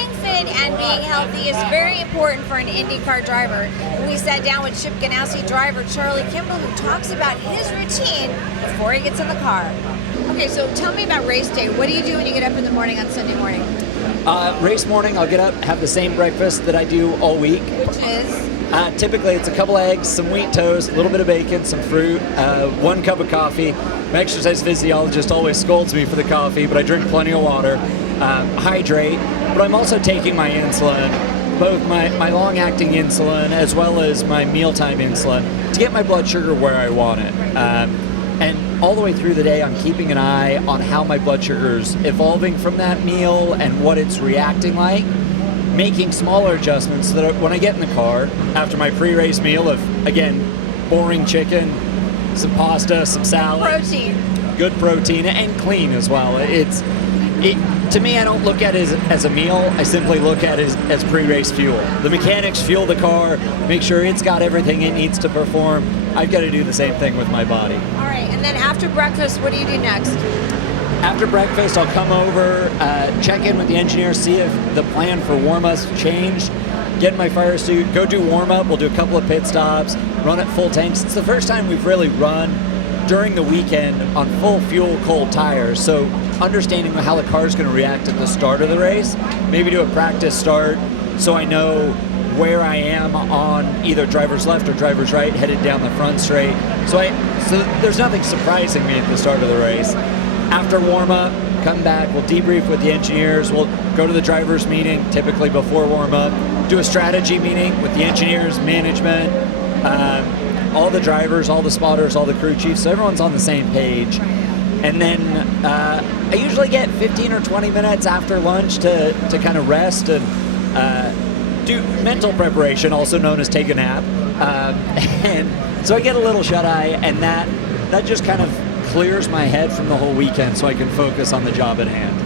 staying fit and being healthy is very important for an IndyCar driver. We sat down with Chip Ganassi driver Charlie Kimball, who talks about his routine before he gets in the car. Okay, so tell me about race day. What do you do when you get up in the morning on Sunday morning? Race morning, I'll get up, have the same breakfast that I do all week. Which is? Typically, it's a couple eggs, some wheat toast, a little bit of bacon, some fruit, 1 cup of coffee. My exercise physiologist always scolds me for the coffee, but I drink plenty of water, hydrate. But I'm also taking my insulin, both my long-acting insulin as well as my mealtime insulin, to get my blood sugar where I want it. And all the way through the day, I'm keeping an eye on how my blood sugar's evolving from that meal and what it's reacting like, making smaller adjustments so that when I get in the car, after my pre-race meal of, again, boring chicken, some pasta, some salad. Protein. Good protein, and clean as well. To me, I don't look at it as a meal. I simply look at it as pre-race fuel. The mechanics fuel the car, make sure it's got everything it needs to perform. I've got to do the same thing with my body. All right, and then after breakfast, what do you do next? After breakfast, I'll come over, check in with the engineer, see if the plan for warm-ups changed, get in my fire suit, go do warm-up. We'll do a couple of pit stops, run at full tanks. It's the first time we've really run during the weekend on full fuel cold tires, so understanding how the car is going to react at the start of the race, maybe do a practice start so I know where I am on either driver's left or driver's right, headed down the front straight. So there's nothing surprising me at the start of the race. After warm-up, come back, we'll debrief with the engineers, we'll go to the driver's meeting, typically before warm-up, do a strategy meeting with the engineers, management, all the drivers, all the spotters, all the crew chiefs, so everyone's on the same page. And then I usually get 15 or 20 minutes after lunch to kind of rest and do mental preparation, also known as take a nap. And so I get a little shut-eye, and that just kind of clears my head from the whole weekend so I can focus on the job at hand.